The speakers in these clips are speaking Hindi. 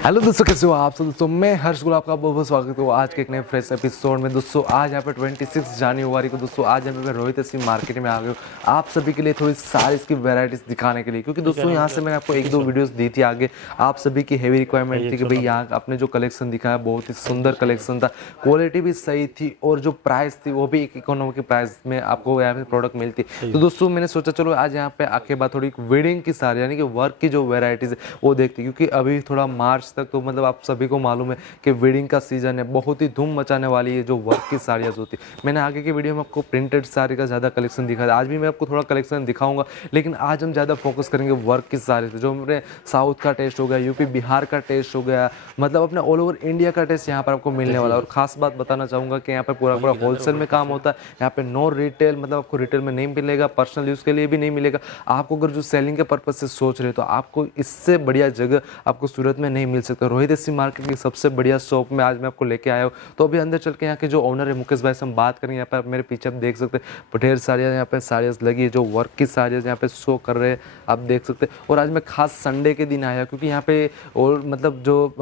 हेलो दोस्तों, कैसे हो आप सब। दोस्तों मैं हर्ष गुल, आपका बहुत बहुत स्वागत है आज के एक नए फ्रेश एपिसोड में। दोस्तों आज यहाँ पे 26 जनवरी को दोस्तों आज यहाँ पे रोहित सिंह मार्केट में आ गए हो आप सभी के लिए थोड़ी सारी इसकी वैरायटीज दिखाने के लिए, क्योंकि दोस्तों यहाँ से मैंने आपको एक दो वीडियोस दी थी आगे। आप सभी की हेवी रिक्वायरमेंट थी कि भाई यहाँ आपने जो कलेक्शन दिखाया बहुत ही सुंदर कलेक्शन था, क्वालिटी भी सही थी और जो प्राइस थी वो भी एक इकोनॉमी की प्राइस में आपको यहाँ पे प्रोडक्ट मिलती। तो दोस्तों मैंने सोचा चलो आज यहाँ पे आके बाद थोड़ी वेडिंग की सारी यानी कि वर्क की जो वेराइटीज है वो देखती, क्योंकि अभी थोड़ा मार्च तक तो मतलब आप सभी को मालूम है कि वेडिंग का सीजन है, बहुत ही धूम मचाने वाली है जो वर्क की साड़ियाँ होती है। मैंने आगे की वीडियो में आपको प्रिंटेड साड़ी का ज़्यादा कलेक्शन दिखाया, आज भी मैं आपको थोड़ा कलेक्शन दिखाऊंगा, लेकिन आज हम ज़्यादा फोकस करेंगे वर्क की साड़ी पे। जो मेरे साउथ का टेस्ट हो गया, यूपी बिहार का टेस्ट हो गया, मतलब अपने ऑल ओवर इंडिया का टेस्ट यहाँ पर आपको मिलने वाला है। और खास बात बताना चाहूँगा कि यहाँ पर पूरा होलसेल में काम होता है, यहाँ पे नो रिटेल, मतलब आपको रिटेल में नहीं मिलेगा, पर्सनल यूज़ के लिए भी नहीं मिलेगा। आपको अगर जो सेलिंग के पर्पज से सोच रहे हो तो आपको इससे बढ़िया जगह आपको सूरत में नहीं मिल सकता। रोहित सिंह मार्केट की सबसे बढ़िया शॉप में आज मैं आपको लेके आया हूँ। तो अभी अंदर चल के यहाँ के जो ओनर है मुकेश भाई से हम बात करेंगे। यहाँ पे आप मेरे पीछे आप देख सकते हैं ढेर साड़ियाँ यहाँ पे साड़ियाँ लगी है, जो वर्क की साड़ियाँ यहाँ पे शो कर रहे हैं आप देख सकते हैं। और आज मैं खास संडे के दिन आया क्योंकि यहाँ पे और मतलब जो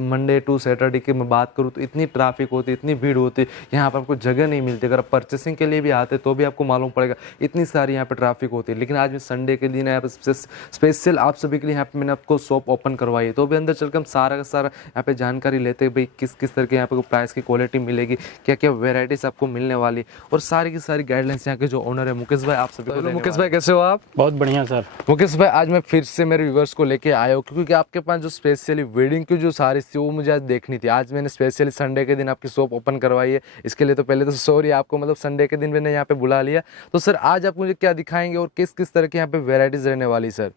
मंडे टू सैटरडे की मैं बात करूँ तो इतनी ट्रैफिक होती है, इतनी भीड़ होती है, यहाँ पर आपको जगह नहीं मिलती। अगर आप परचेसिंग के लिए भी आते तो भी आपको मालूम पड़ेगा इतनी सारी यहाँ पे ट्रैफिक होती है। लेकिन आज मैं संडे के दिन यहाँ पे स्पेशल आप सभी के लिए यहाँ पे मैंने आपको शॉप ओपन करवाई है। तो अभी अंदर चलकर हम सारा का सारा यहाँ पे जानकारी लेते हैं भाई किस किस तरह के यहाँ पे प्राइस की क्वालिटी मिलेगी, क्या क्या वेराइटीज आपको मिलने वाली और सारी की सारी गाइडलाइंस यहाँ के जो ओनर है मुकेश भाई आप सभी को। मुकेश भाई कैसे हो आप? बहुत बढ़िया सर। मुकेश भाई आज मैं फिर से मेरे व्यूवर्स को लेके आया हूँ क्योंकि आपके पास जो स्पेशली वेडिंग की जो साड़ी थी वो मुझे आज देखनी थी। आज मैंने स्पेशली संडे के दिन आपकी शॉप ओपन करवाई है, इसके लिए तो पहले तो सॉरी आपको, मतलब संडे के दिन मैंने यहाँ पे बुला लिया। तो सर आज आप मुझे क्या दिखाएंगे और किस किस तरह की यहाँ पे वेराइटीज रहने वाली सर?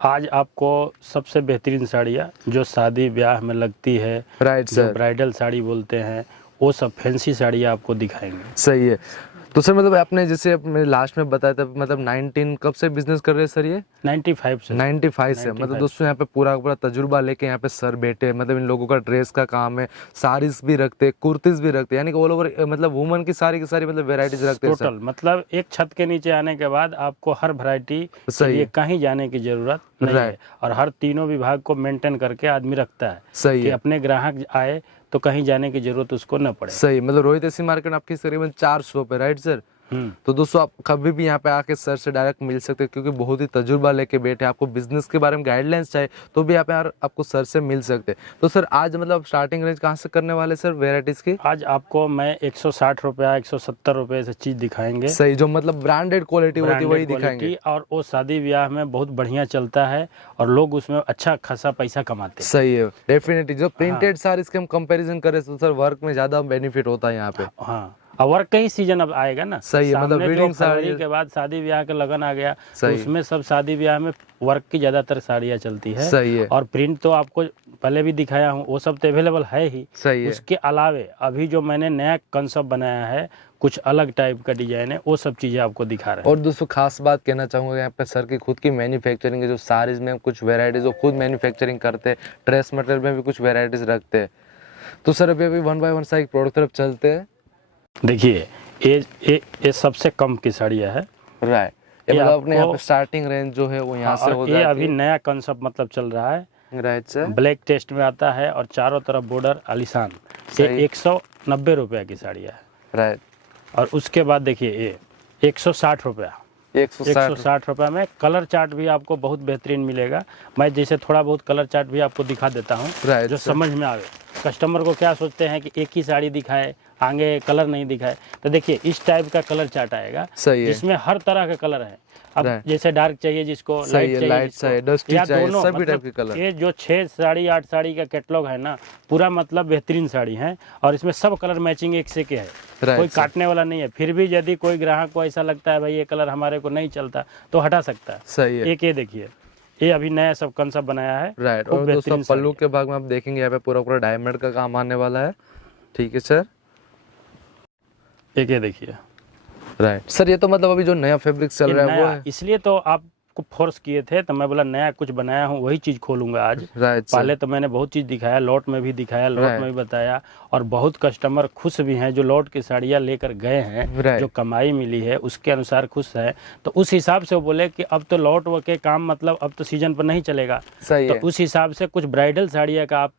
आज आपको सबसे बेहतरीन साड़ियाँ जो शादी ब्याह में लगती है, राइट जो सर, ब्राइडल साड़ी बोलते हैं, वो सब फैंसी साड़ियाँ आपको दिखाएंगे। सही है। तो सर मतलब आपने जैसे अपने लास्ट में बताया था मतलब 19 कब से बिजनेस कर रहे हैं सर? ये 95 से 95 से मतलब दोस्तों यहाँ पे पूरा पूरा तजुर्बा लेके यहाँ पे सर बैठे, मतलब इन लोगों का ड्रेस का काम है, साड़ीज भी रखते, कुर्तीज भी रखते, यानी कि ऑल ओवर मतलब वुमन की सारी मतलब वेराइटीज रखते हैं टोटल। मतलब एक छत के नीचे आने के बाद आपको हर वैरायटी के लिए कहीं जाने की जरूरत नहीं है। और हर तीनों विभाग को मेंटेन करके आदमी रखता है। सही कि है, अपने ग्राहक आए तो कहीं जाने की जरूरत उसको न पड़े। सही। मतलब रोहित सिंह मार्केट आपकी तकरीबन 4 शॉप है, राइट सर? तो दोस्तों आप कभी भी यहाँ पे आके सर से डायरेक्ट मिल सकते हैं क्योंकि बहुत ही तजुर्बा लेके बैठे। आपको बिजनेस के बारे में गाइडलाइंस चाहिए तो भी यहाँ पे आपको सर से मिल सकते हैं। तो सर आज मतलब स्टार्टिंग रेंज कहाँ से करने वाले सर वेराइटीज की? आज आपको मैं 160 रुपया 170 रुपये से चीज दिखाएंगे। सही, जो मतलब ब्रांडेड क्वालिटी होती है वही दिखाएंगे। और वो शादी ब्याह में बहुत बढ़िया चलता है और लोग उसमें अच्छा खासा पैसा कमाते हैं। सही है, डेफिनेटली। जो प्रिंटेड साड़ीज के हम कंपैरिजन करें तो सर वर्क में ज्यादा बेनिफिट होता है यहाँ पे। हाँ, और वर्क का ही सीजन अब आएगा ना। सही है, मतलब वेडिंग साड़ी के बाद शादी ब्याह का लगन आ गया तो उसमें सब शादी ब्याह में वर्क की ज्यादातर साड़ियाँ चलती है। सही है। और प्रिंट तो आपको पहले भी दिखाया हूँ, वो सब तो अवेलेबल है ही। सही है। उसके अलावे अभी जो मैंने नया कंसेप्ट बनाया है, कुछ अलग टाइप का डिजाइन है, वो सब चीजें आपको दिखा रहे हैं। और दोस्तों खास बात कहना चाहूंगा यहाँ पे सर की खुद की मैन्युफैक्चरिंग है, जो साड़ीज में कुछ वेराइटीज वो खुद मैन्युफैक्चरिंग करते हैं, ड्रेस मटेरियल में भी कुछ वेराइटीज रखते हैं। तो सर अभी 1 बाय 1 सारी प्रोडक्ट तरफ चलते हैं। देखिए ये सबसे कम की साड़ियाँ है। राइट, ये मतलब अपने यहाँ पे स्टार्टिंग रेंज जो है वो यहाँ से हो जाती है। ये अभी नया कंसेप्ट मतलब चल रहा है। राइट सर, ब्लैक टेस्ट में आता है और चारों तरफ बॉर्डर आलिशान। ये 190 रुपया की साड़ियाँ है। राइट, और उसके बाद देखिए ये 160 रुपया। 160 रुपये में कलर चार्ट भी आपको बहुत बेहतरीन मिलेगा। मैं जैसे थोड़ा बहुत कलर चार्ट भी आपको दिखा देता हूँ जो समझ में आवे। कस्टमर को क्या सोचते हैं कि एक ही साड़ी दिखाए, आगे कलर नहीं दिखाए, तो देखिए इस टाइप का कलर चार्ट आएगा जिसमें हर तरह के कलर है। अब जैसे डार्क चाहिए जिसको, लाइट चाहिए, डस्टी चाहिए, सभी टाइप के कलर। ये जो 6 साड़ी 8 साड़ी का कैटलॉग है ना, पूरा मतलब बेहतरीन साड़ी है और इसमें सब कलर मैचिंग एक से के है, कोई काटने वाला नहीं है। फिर भी यदि कोई ग्राहक को ऐसा लगता है भाई ये कलर हमारे को नहीं चलता तो हटा सकता है। सही है। एक ये देखिए, ये अभी नया सब कंसेप्ट बनाया है। राइट, और दोस्तों पल्लू के भाग में आप देखेंगे यहाँ पे पूरा पूरा डायमंड का काम आने वाला है। ठीक है सर, एक ये देखिए। राइट सर, ये तो मतलब अभी जो नया फैब्रिक चल रहा है वो है, इसलिए तो आप आपको फोर्स किए थे, तो मैं बोला नया कुछ बनाया हूँ वही चीज़ खोलूंगा आज। पहले तो मैंने बहुत चीज़ दिखाया, लॉट में भी दिखाया, लॉट में भी बताया, और बहुत कस्टमर खुश भी हैं जो लॉट की साड़ियाँ लेकर गए हैं, जो कमाई मिली है उसके अनुसार खुश है। तो उस हिसाब से वो बोले कि अब तो लॉट के काम मतलब अब तो सीजन पर नहीं चलेगा, तो उस हिसाब से कुछ ब्राइडल साड़ियाँ का आप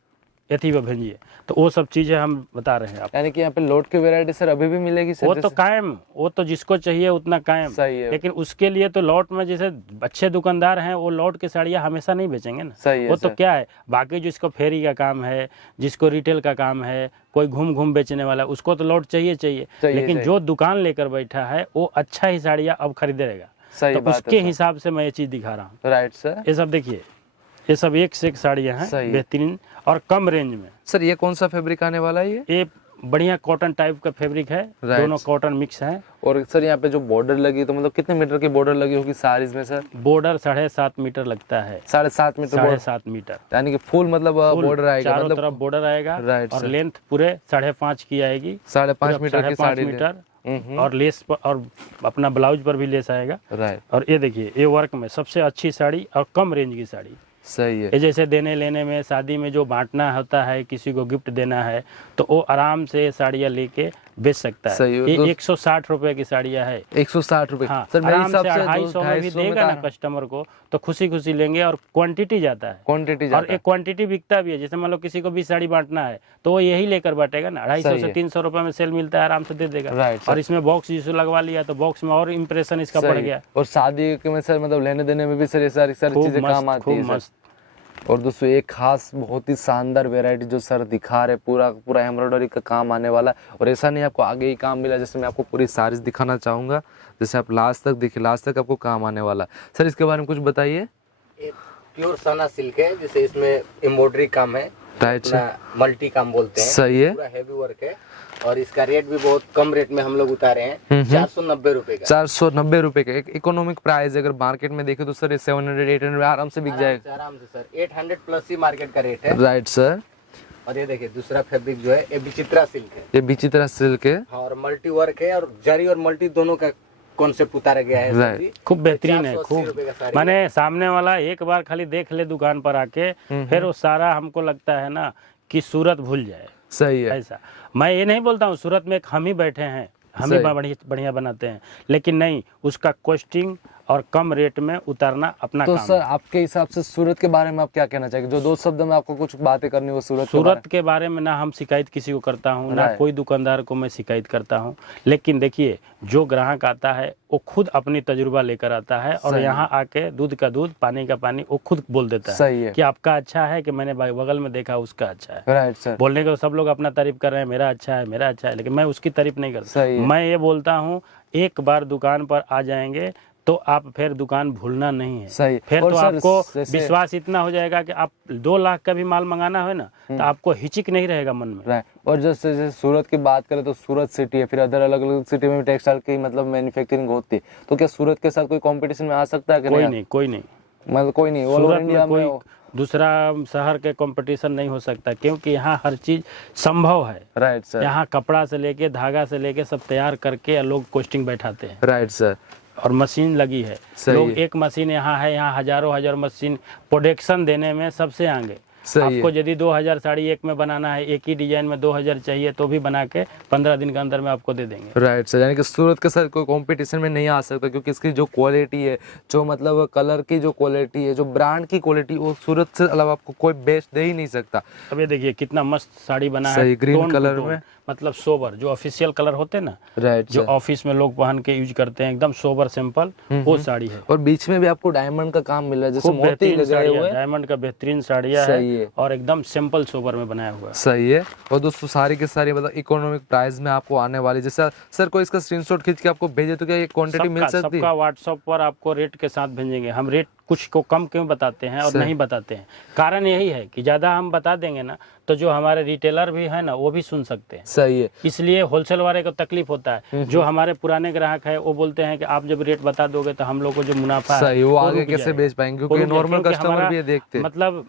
यथी में भेजिए। तो वो सब चीजें हम बता रहे हैं आप। यानी कि यहाँ पे लोट की वैरायटी सर अभी भी मिलेगी सर? वो तो कायम, वो तो जिसको चाहिए उतना कायम। सही है। लेकिन उसके लिए तो लॉट में जैसे अच्छे दुकानदार हैं वो लॉट की साड़ियाँ हमेशा नहीं बेचेंगे ना। सही है वो तो क्या है, बाकी जिसको फेरी का काम है, जिसको रिटेल का काम है, कोई घूम घूम बेचने वाला, उसको तो लॉट चाहिए। लेकिन जो दुकान लेकर बैठा है वो अच्छा ही साड़ियाँ अब खरीदेगा। तो उसके हिसाब से मैं ये चीज दिखा रहा हूँ। Right sir. ये सब देखिए, ये सब एक से एक साड़ियाँ हैं बेहतरीन और कम रेंज में। सर ये कौन सा फैब्रिक आने वाला है? ये बढ़िया कॉटन टाइप का फैब्रिक है, दोनों कॉटन मिक्स है। और सर यहाँ पे जो बॉर्डर लगी तो मतलब कितने मीटर की बॉर्डर लगी होगी साड़ीज में सर? बॉर्डर 7.5 मीटर लगता है। 7.5 मीटर? 7.5 मीटर यानी कि फुल मतलब बॉर्डर आएगा, चारों तरफ बॉर्डर आएगा। और लेंथ पूरे 5.5 की आएगी, 5.5 मीटर की साड़ी मीटर। और लेस पर और अपना ब्लाउज पर भी लेस आएगा। और ये देखिए, ये वर्क में सबसे अच्छी साड़ी और कम रेंज की साड़ी। सही है। ये जैसे देने लेने में, शादी में जो बांटना होता है, किसी को गिफ्ट देना है, तो वो आराम से ये साड़ियाँ लेके बेच सकता है। ये 160 रुपए की साड़ियाँ है। 160 रुपए? हाँ, सर आराम से 250 में भी देगा ना कस्टमर को, तो खुशी खुशी लेंगे। और क्वांटिटी जाता है, और एक क्वांटिटी बिकता भी है। जैसे मान लो किसी को 20 साड़ी बांटना है तो वो यही लेकर बांटेगा ना। 250 से 300 रुपए में सेल मिलता है, आराम से दे देगा। और इसमें बॉक्स जिसको लगवा लिया तो बॉक्स में और इम्प्रेशन इसका बढ़ गया। और शादी में सर मतलब लेने देने में भी सर ये सारी चीजें काम आती है। और दोस्तों एक खास बहुत ही शानदार वैरायटी जो सर दिखा रहे, पूरा एम्ब्रॉयडरी का काम आने वाला है। और ऐसा नहीं आपको आगे ही काम मिला, जैसे मैं आपको पूरी साड़ीज दिखाना चाहूंगा, जैसे आप लास्ट तक देखिए, लास्ट तक आपको काम आने वाला है। सर इसके बारे में कुछ बताइए। प्योर सना सिल्क है, जैसे इसमें एम्ब्रॉयडरी काम है, मल्टी काम बोलते हैं। सही है। पूरा हैवी वर्क है और इसका रेट भी बहुत कम रेट में हम लोग उतारे हैं, 490 रुपए का। 490 रुपए का एक इकोनॉमिक प्राइस। अगर मार्केट में देखे तो सर 700-800 आराम से बिक जाएगा। आराम से सर 800 प्लस ही मार्केट का रेट है। Right sir. और ये देखिए दूसरा फैब्रिक जो है ये विचित्रा सिल्क है। ये विचित्रा सिल्क है और मल्टी वर्क है, और जरी और मल्टी दोनों का कॉन्सेप्ट उतारा गया है। खूब बेहतरीन है, खूब। माने सामने वाला एक बार खाली देख ले दुकान पर आके, फिर वो सारा हमको लगता है ना कि सूरत भूल जाए। सही है। ऐसा मैं ये नहीं बोलता हूँ सूरत में एक हम ही बैठे हैं, हम ही बढ़िया बनाते हैं, लेकिन नहीं, उसका कॉस्टिंग और कम रेट में उतारना अपना तो काम सर आपके हिसाब से सूरत के बारे में आप क्या कहना चाहेंगे? जो 2 शब्द में आपको कुछ बातें करनी हो सूरत के बारे में। ना हम शिकायत किसी को करता हूँ, ना कोई दुकानदार को मैं शिकायत करता हूँ। लेकिन देखिए, जो ग्राहक आता है वो खुद अपनी तजुर्बा लेकर आता है, और यहाँ आके दूध का दूध, पानी का पानी वो खुद बोल देता है। सही है। कि आपका अच्छा है, कि मैंने बगल में देखा उसका अच्छा है। Right sir. बोलने को सब लोग अपना तारीफ कर रहे हैं, मेरा अच्छा है, मेरा अच्छा है, लेकिन मैं उसकी तारीफ नहीं करता। मैं ये बोलता हूँ, एक बार दुकान पर आ जाएंगे तो आप फिर दुकान भूलना नहीं है। सही। फिर तो आपको विश्वास इतना हो जाएगा कि आप 2 लाख का भी माल मंगाना है ना, तो आपको हिचक नहीं रहेगा मन में। और जैसे सूरत की बात करें तो सूरत सिटी है, फिर अदर अलग अलग सिटी में भी टेक्सटाइल की मतलब मैन्युफैक्चरिंग होती है, तो क्या सूरत के साथ कोई कंपटीशन में आ सकता है? कोई नहीं, कोई नहीं, मतलब कोई नहीं। सूरत में कोई दूसरा शहर के कंपटीशन नहीं हो सकता, क्योंकि यहाँ हर चीज संभव है। Right sir. यहाँ कपड़ा से लेके, धागा से लेके सब तैयार करके लोग कॉस्टिंग बैठाते हैं। Right sir. और मशीन लगी है, लोग एक मशीन यहाँ है, यहाँ हजारों मशीन प्रोडक्शन देने में सबसे आगे। आपको यदि 2000 साड़ी एक में बनाना है, एक ही डिजाइन में 2000 चाहिए, तो भी बना के 15 दिन के अंदर में आपको दे देंगे। Right sir. यानी कि सूरत के साथ कोई कंपटीशन में नहीं आ सकता, क्योंकि इसकी जो क्वालिटी है, जो मतलब कलर की जो क्वालिटी है, जो ब्रांड की क्वालिटी, वो सूरत से अलावा आपको कोई बेच दे ही नहीं सकता। अब ये देखिए कितना मस्त साड़ी बना है, ग्रीन कलर में, मतलब सोबर, जो ऑफिशियल कलर होते हैं ना। राइट। जो ऑफिस में लोग पहन के यूज करते हैं, एकदम सोबर सिंपल वो साड़ी है। और बीच में भी आपको डायमंड का काम मिल रहा है, जैसे मोती लगाए हुए, डायमंड का बेहतरीन साड़ियाँ है, और एकदम सिंपल सोबर में बनाया हुआ है। सही है। और दोस्तों सारी की सारी मतलब इकोनॉमिक प्राइस में आपको आने वाली। जैसे सर कोई इसका स्क्रीनशॉट खींच के आपको भेजे तो क्या ये क्वांटिटी मिल सकती है? सबका व्हाट्सएप पर आपको रेट के साथ भेजेंगे। हम रेट कुछ को कम क्यों बताते हैं और नहीं बताते हैं, कारण यही है कि ज्यादा हम बता देंगे ना तो जो हमारे रिटेलर भी है ना वो भी सुन सकते हैं। सही है। इसलिए होलसेल वाले को तकलीफ होता है। जो हमारे पुराने ग्राहक है वो बोलते हैं कि आप जब रेट बता दोगे तो हम लोग को जो मुनाफा है वो आगे कैसे बेच पाएंगे, क्योंकि नॉर्मल कस्टमर भी ये देखते हैं। मतलब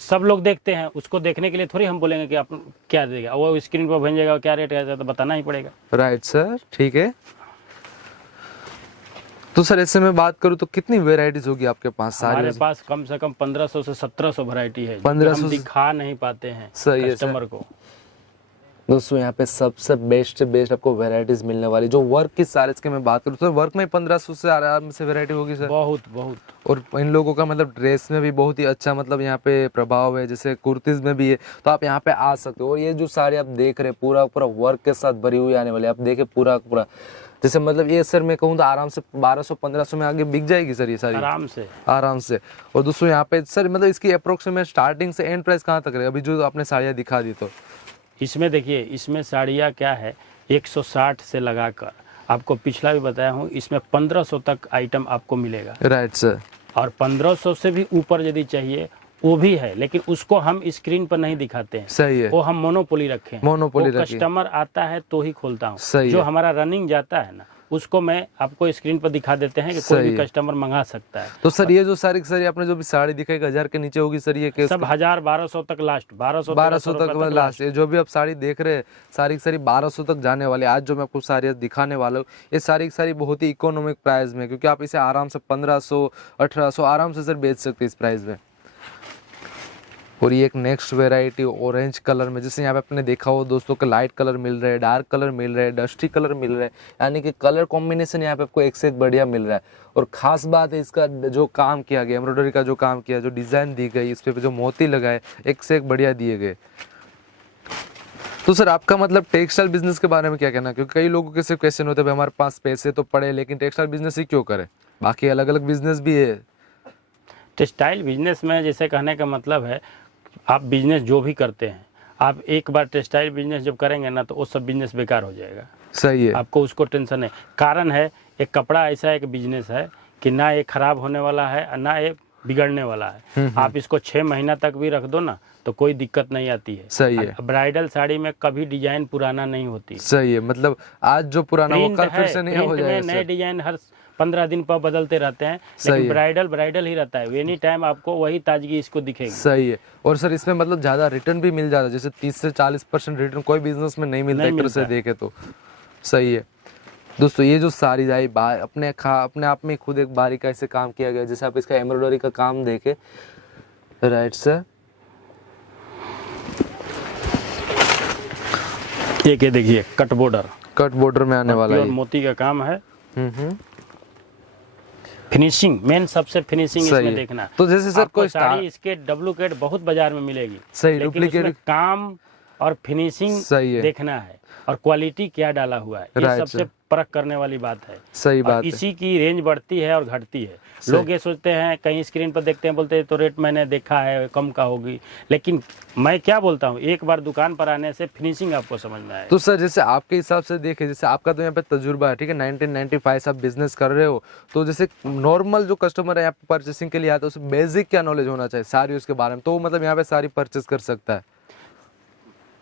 सब लोग देखते हैं, उसको देखने के लिए थोड़ी हम बोलेंगे कि आप क्या देगा, वो स्क्रीन पर भेजेगा क्या रेट है तो बताना ही पड़ेगा। राइट सर, ठीक है। तो सर ऐसे में बात करूँ तो कितनी वेराइटीज होगी आपके पास? हमारे पास कम से कम 1500 से 1700 वैरायटी है, 1500 हम दिखा नहीं पाते हैं सही है कस्टमर को। दोस्तों यहाँ पे सबसे बेस्ट से बेस्ट आपको वैरायटीज मिलने वाली। जो वर्क की साइज की मैं बात करूँ तो वर्क में 1500 से आराम से वैरायटी होगी सर। बहुत बहुत। और इन लोगों का मतलब ड्रेस में भी बहुत ही अच्छा मतलब यहाँ पे प्रभाव है, जैसे कुर्तीज में भी है, तो आप यहाँ पे आ सकते हो। और ये जो साड़ी आप देख रहे हैं पूरा पूरा वर्क के साथ भरी हुई आने वाली, आप देखे पूरा पूरा जैसे मतलब ये सर मैं कहूँ तो आराम से 1200-1500 में आगे बिक जाएगी सर ये सारी आराम से। और दोस्तों यहाँ पे सर मतलब इसकी अप्रोक्सीमेट स्टार्टिंग से एंड प्राइस कहाँ तक रहेगा? अभी जो आपने साड़ियाँ दिखा दी तो इसमें देखिए, इसमें साड़ियाँ क्या है 160 से लगाकर, आपको पिछला भी बताया हूँ, इसमें 1500 तक आइटम आपको मिलेगा। Right sir. और 1500 से भी ऊपर यदि चाहिए वो भी है, लेकिन उसको हम स्क्रीन पर नहीं दिखाते हैं। सही है। वो हम मोनोपोली रखे हैं। मोनोपोली कस्टमर आता है तो ही खोलता हूँ। सही जो है। हमारा रनिंग जाता है ना, उसको मैं आपको स्क्रीन पर दिखा देते हैं कि कोई भी कस्टमर मंगा सकता है। तो सर ये जो सारी सर आपने जो भी साड़ी दिखाई 1000 के नीचे होगी सर, ये सब 1000-1200 तक लास्ट, 1200 तक लास्ट। जो भी आप साड़ी देख रहे हैं सारी की सारी 1200 तक जाने वाले। आज जो मैं आपको साड़ी दिखाने वाला हूँ ये सारी की सारी बहुत ही इकोनॉमिक प्राइस में, क्योंकि आप इसे आराम से 1500-1800 आराम से सर बेच सकते हैं इस प्राइस में। और ये एक नेक्स्ट वेराइटी ऑरेंज कलर में, जैसे यहाँ पे आपने देखा हो दोस्तों के लाइट कलर मिल रहे हैं, डार्क कलर मिल रहे हैं, डस्टी कलर मिल रहे हैं, यानी कि कलर कॉम्बिनेशन यहाँ पे आपको एक से एक बढ़िया मिल रहा है। और खास बात है इसका जो काम किया गया, एम्ब्रॉयडरी का जो काम किया, जो डिजाइन दी गई, इस पे जो मोती लगाए एक से एक बढ़िया दिए गए। तो सर आपका मतलब टेक्सटाइल बिजनेस के बारे में क्या कहना? क्योंकि कई लोगों के सिर्फ क्वेश्चन होते हैं हमारे पास पैसे तो पड़े लेकिन टेक्सटाइल बिजनेस ही क्यों करें, बाकी अलग अलग बिजनेस भी है। टेक्सटाइल बिजनेस में जैसे कहने का मतलब है, आप बिजनेस जो भी करते हैं, आप एक बार टेक्सटाइल बिजनेस जब करेंगे ना तो वो सब बिजनेस बेकार हो जाएगा। सही है। आपको उसको टेंशन है। कारण है, एक कपड़ा ऐसा एक बिजनेस है कि ना ये खराब होने वाला है ना ये बिगड़ने वाला है। आप इसको 6 महीना तक भी रख दो ना तो कोई दिक्कत नहीं आती है। सही है। ब्राइडल साड़ी में कभी डिजाइन पुराना नहीं होती। सही है। मतलब आज जो पुराना वो कल फिर से नहीं हो जाएगा। नए डिजाइन हर 15 दिन पर बदलते रहते हैं, लेकिन ब्राइडल ही रहता है। एनी टाइम आपको वही ताजगी इसको दिखेगी। सही है। और सर इसमें मतलब ज्यादा रिटर्न भी मिल जाता है, जैसे 30 से 40% रिटर्न कोई बिजनेस में नहीं मिलता एक तरह से देखे तो। सही है। दोस्तों ये जो साड़ी आई अपने आप में खुद एक बारीकाई से काम किया गया, जैसे आप इसका एम्ब्रॉयडरी का काम देखे। Right sir. ये देखिए कट बॉर्डर में आने वाला है, मोती का काम है। फिनिशिंग मेन सबसे फिनिशिंग इसमें देखना। तो जैसे सर कोई साड़ी इसके डुप्लीकेट बहुत बाजार में मिलेगी, सही डुप्लीकेट काम और फिनिशिंग देखना है और क्वालिटी क्या डाला हुआ है, ये सबसे परख करने वाली बात है। सही बात है। इसी की रेंज बढ़ती है और घटती है। लोग ये सोचते हैं, कहीं स्क्रीन पर देखते हैं, बोलते हैं तो रेट मैंने देखा है कम का होगी, लेकिन मैं क्या बोलता हूँ, एक बार दुकान पर आने से फिनिशिंग आपको समझ में आए। तो सर जैसे आपके हिसाब से देखें, जैसे आपका तो यहाँ पे तजुर्बा है, ठीक है, 1995 से आप बिजनेस कर रहे हो, तो जैसे नॉर्मल जो कस्टमर है यहाँ पे परचेसिंग के लिए आता है उसे बेसिक क्या नॉलेज होना चाहिए साड़ी उसके बारे में, तो मतलब यहाँ पे साड़ी परचेस कर सकता है?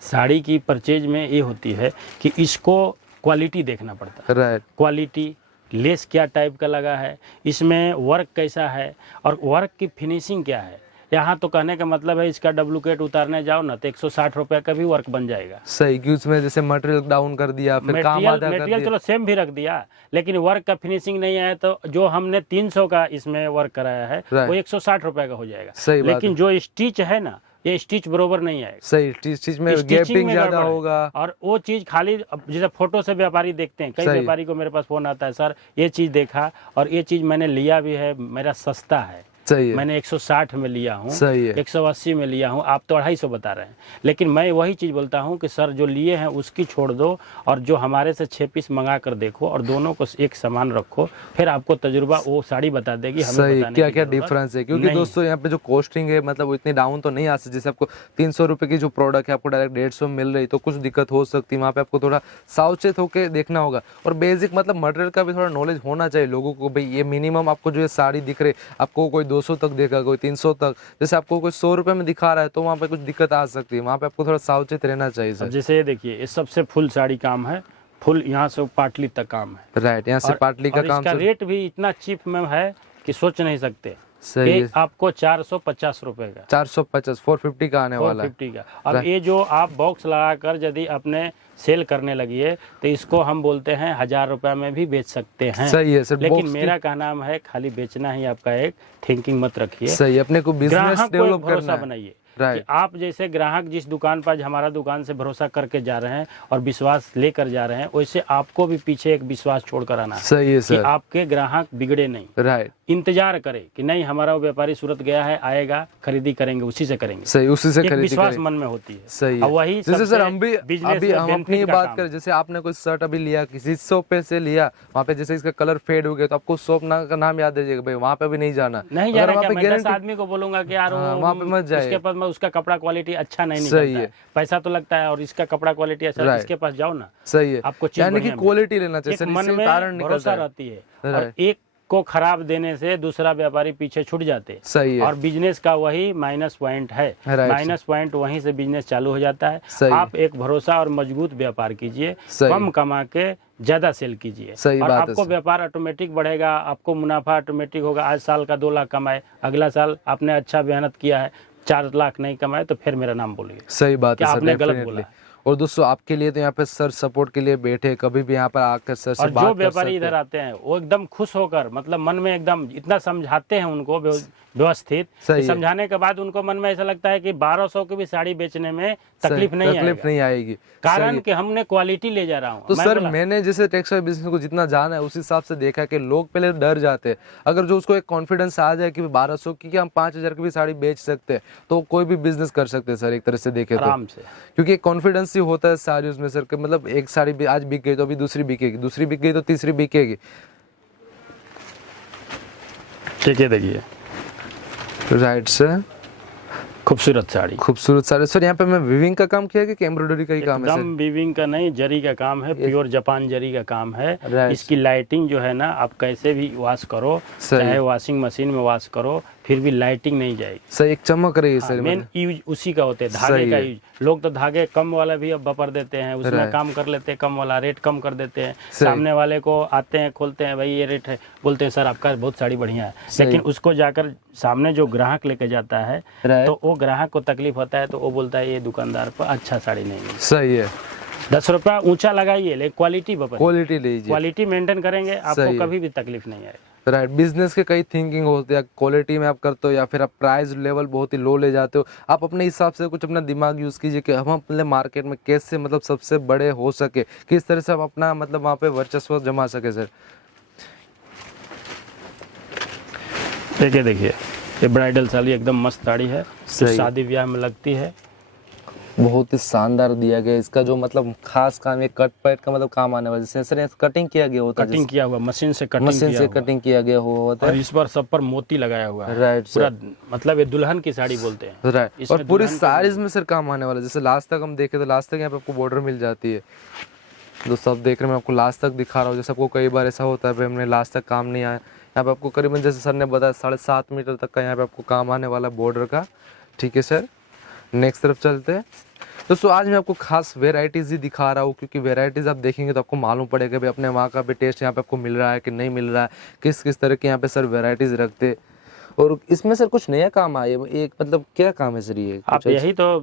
साड़ी की परचेज में ये होती है कि इसको क्वालिटी देखना पड़ता है। राइट। क्वालिटी, लेस क्या टाइप का लगा है, इसमें वर्क कैसा है और वर्क की फिनिशिंग क्या है। यहाँ तो कहने का मतलब है इसका डुप्लीकेट उतारने जाओ ना तो 160 रुपये का भी वर्क बन जाएगा। सही, कि उसमें जैसे मटेरियल डाउन कर दिया, फिर काम आधा कर दिया। मटेरियल चलो सेम भी रख दिया, लेकिन वर्क का फिनिशिंग नहीं आया तो जो हमने 300 का इसमें वर्क कराया है वो 160 रुपये का हो जाएगा। सही, लेकिन जो स्टिच है ना, ये स्टिच बरोबर नहीं आएगा। सही, स्टिच में गैपिंग ज्यादा होगा। और वो चीज खाली जैसे फोटो से व्यापारी देखते हैं, कई व्यापारी को मेरे पास फोन आता है, सर ये चीज देखा और ये चीज मैंने लिया भी है, मेरा सस्ता है, मैंने 160 में लिया हूँ, 180 में लिया हूँ, आप तो 250 बता रहे हैं। लेकिन मैं वही चीज़ बोलता हूँ कि सर जो लिए हैं उसकी छोड़ दो और जो हमारे से 6 पीस मंगा कर देखो और दोनों को एक समान रखो, फिर आपको तजुर्बा वो साड़ी बता देगी हमें क्या क्या डिफरेंस है। क्योंकि दोस्तों यहाँ पे जो कॉस्टिंग है मतलब वो इतनी डाउन तो नहीं आ सकती। जैसे आपको 300 रुपये की जो प्रोडक्ट है आपको डायरेक्ट 150 मिल रही तो कुछ दिक्कत हो सकती है, वहाँ पे आपको थोड़ा सावचेत होकर देखना होगा। और बेसिक मतलब मटेरियल का भी थोड़ा नॉलेज होना चाहिए लोगों को, भाई ये मिनिमम आपको जो ये साड़ी दिख रही आपको कोई 200 तक देगा, कोई 300 तक, जैसे आपको कोई 100 रुपए में दिखा रहा है तो वहाँ पे कुछ दिक्कत आ सकती है, वहाँ पे आपको थोड़ा सावचेत रहना चाहिए सर। जैसे ये देखिए, ये सबसे फुल साड़ी काम है, फुल यहाँ से पाटली तक काम है। राइट, यहाँ से पाटली का काम। इसका रेट भी इतना चीप में है कि सोच नहीं सकते। सही ये है। आपको 450 रुपए का, 450, 450 का आने वाला है। 450 का। अब ये जो आप बॉक्स लगाकर यदि अपने सेल करने लगिए तो इसको हम बोलते हैं 1000 रुपए में भी बेच सकते हैं। सही है सर। लेकिन बॉक्स मेरा कहना है खाली बेचना ही आपका एक थिंकिंग मत रखिए। सही है, अपने को बिजनेस ग्राहक को डेवलप एक भरोसा करना है। बनाइए राइट। कि आप जैसे ग्राहक जिस दुकान पर हमारा दुकान से भरोसा करके जा रहे हैं और विश्वास लेकर जा रहे हैं, वैसे आपको भी पीछे एक विश्वास छोड़कर आना है। सही है कि सर। आपके ग्राहक बिगड़े नहीं, राइट। इंतजार करे कि नहीं हमारा वो व्यापारी सूरत गया है, आएगा, खरीदी करेंगे, उसी से करेंगे। सही, उसी से एक खरीदी विश्वास करेंगे। मन में होती है। सही है। अब वही जैसे सबसे सर हम भी बिजनेस अभी में हम अपनी benefit का बात काम करें, जैसे आपने कोई शर्ट अभी लिया किसी शॉप पे से लिया, वहाँ पे जैसे इसका कलर फेड हो गया तो आपको शॉप का नाम याद दीजिएगा, भाई वहाँ पे भी नहीं जाना। नहीं अगर जाना वहाँ क्या, पे मैं 10 गारंटी आदमी को बोलूंगा कि यार हाँ, वहाँ पे मत जाइए। उसके पास में उसका कपड़ा क्वालिटी अच्छा नहीं सही निकलता है। है, पैसा तो लगता है, और इसका कपड़ा क्वालिटी अच्छा है, Right. इसके पास जाओ ना, सही है, आपको चीज यानी कि बढ़िया मिलेगी। क्वालिटी लेना चाहिए एक सर, मन इससे में कारण निकलता भरोसा है। रहती है, और Right. एक को खराब देने से दूसरा व्यापारी पीछे छूट जाते हैं। सही है। और बिजनेस का वही माइनस पॉइंट है। Right, माइनस पॉइंट वहीं से बिजनेस चालू हो जाता है। सही। आप एक भरोसा और मजबूत व्यापार कीजिए, सही। कम कमा के ज्यादा सेल कीजिए, सही और बात है आपको सर। व्यापार ऑटोमेटिक बढ़ेगा, आपको मुनाफा ऑटोमेटिक होगा। आज साल का 2 लाख कमाए, अगला साल आपने अच्छा मेहनत किया है 4 लाख नहीं कमाए तो फिर मेरा नाम बोलिए सही बात कि है सर, आपने गलत definitely। बोला। और दोस्तों आपके लिए तो यहाँ पे सर सपोर्ट के लिए बैठे, कभी भी यहाँ पर आकर सर से और बात जो कर व्यापारी सकते इधर हैं। आते हैं वो एकदम खुश होकर, मतलब मन में एकदम इतना समझाते हैं उनको व्यवस्थित, सही कि है। समझाने के बाद उनको मन में ऐसा लगता है कि 1200 की भी साड़ी बेचने में तकलीफ नहीं आएगी। कारण सही। कि हमने क्वालिटी ले जा रहा हूँ। तो सर मैंने जैसे टेक्सटाइल बिजनेस को जितना जाना है उस हिसाब से देखा कि लोग पहले डर जाते हैं, अगर जो उसको एक कॉन्फिडेंस आ जाए कि 1200 की हम 5000 की भी साड़ी बेच सकते हैं तो कोई भी बिजनेस कर सकते हैं सर, एक तरह से देखे तो। आराम से, क्योंकि एक कॉन्फिडेंस ही होता है सारी उसमें सर, कि मतलब एक साड़ी भी आज बिक गई तो अभी दूसरी बिकेगी, दूसरी बिक गई तो तीसरी बिकेगी। ठीक है, देखिए राइट सर। खूबसूरत साड़ी, खूबसूरत साड़ी सर। यहाँ पे मैं विविंग का काम किया कि एम्ब्रॉयडरी का ही काम है एकदम सर? वीविंग का नहीं, जरी का काम है, प्योर जापान जरी का काम है। Right. इसकी लाइटिंग जो है ना, आप कैसे भी वॉश करो, सही। चाहे वॉशिंग मशीन में वॉश करो, फिर भी लाइटिंग नहीं जाएगी। सर एक चमक रही है सर। मेन यूज उसी का होता है, सही धागे का है। यूज। लोग तो धागे कम वाला भी अब वापर देते हैं, उसमें Right. काम कर लेते हैं, कम वाला रेट कम कर देते हैं। सही। सामने वाले को आते हैं, खोलते हैं, भाई ये रेट है, बोलते हैं सर आपका बहुत साड़ी बढ़िया है, सही। लेकिन उसको जाकर सामने जो ग्राहक लेके जाता है Right. तो वो ग्राहक को तकलीफ होता है, तो वो बोलता है ये दुकानदार पर अच्छा साड़ी नहीं मिली। सही है। 10 रुपया ऊंचा लगाइए, लेकिन क्वालिटी बता, क्वालिटी लीजिए। क्वालिटी मेंटेन करेंगे, सही आपको है। कभी भी तकलीफ नहीं आएगी। राइट। बिजनेस के कई थिंकिंग होते हैं, क्वालिटी में आप करते हो या फिर आप प्राइस लेवल बहुत ही लो ले जाते हो। आप अपने हिसाब से कुछ अपना दिमाग यूज कीजिए कि हम अपने मार्केट में कैसे मतलब सबसे बड़े हो सके, किस तरह से हम अपना मतलब वहाँ पे वर्चस्व जमा सके सर। देखिए ये ब्राइडल साड़ी एकदम मस्त साड़ी है, सही। शादी ब्याह में लगती है। बहुत ही शानदार दिया गया। इसका जो मतलब खास काम है कट पैट का मतलब काम आने वाला, जैसे सर कटिंग किया गया होता है, कटिंग किया हुआ, मशीन से कटिंग मशीन किया से हुआ। कटिंग किया गया होता और है। इस बार सब पर मोती लगाया हुआ है। राइट पूरा सर। मतलब ये दुल्हन की साड़ी बोलते हैं। राइट। इसमें और पूरी दुल्हन साड़ीज में सर काम आने वाला है। जैसे लास्ट तक हम देखे तो लास्ट तक यहाँ पे आपको बॉर्डर मिल जाती है। दोस्तों आप देख रहे हैं, मैं आपको लास्ट तक दिखा रहा हूँ। जैसे आपको कई बार ऐसा होता है भाई हमने लास्ट तक काम नहीं आया, यहाँ पे आपको करीबन जैसे सर ने बताया 7.5 मीटर तक का यहाँ पे आपको काम आने वाला बॉर्डर का। ठीक है सर, नेक्स्ट तरफ चलते हैं। दोस्तों आज मैं आपको खास वेराइटीज़ ही दिखा रहा हूँ, क्योंकि वेराइटीज़ आप देखेंगे तो आपको मालूम पड़ेगा भाई अपने वहाँ का भी टेस्ट यहाँ पे आपको मिल रहा है कि नहीं मिल रहा है, किस किस तरह के यहाँ पे सर वेराइटीज़ रखते। और इसमें सर कुछ नया काम आए, एक मतलब क्या काम है सर ये? आप यही तो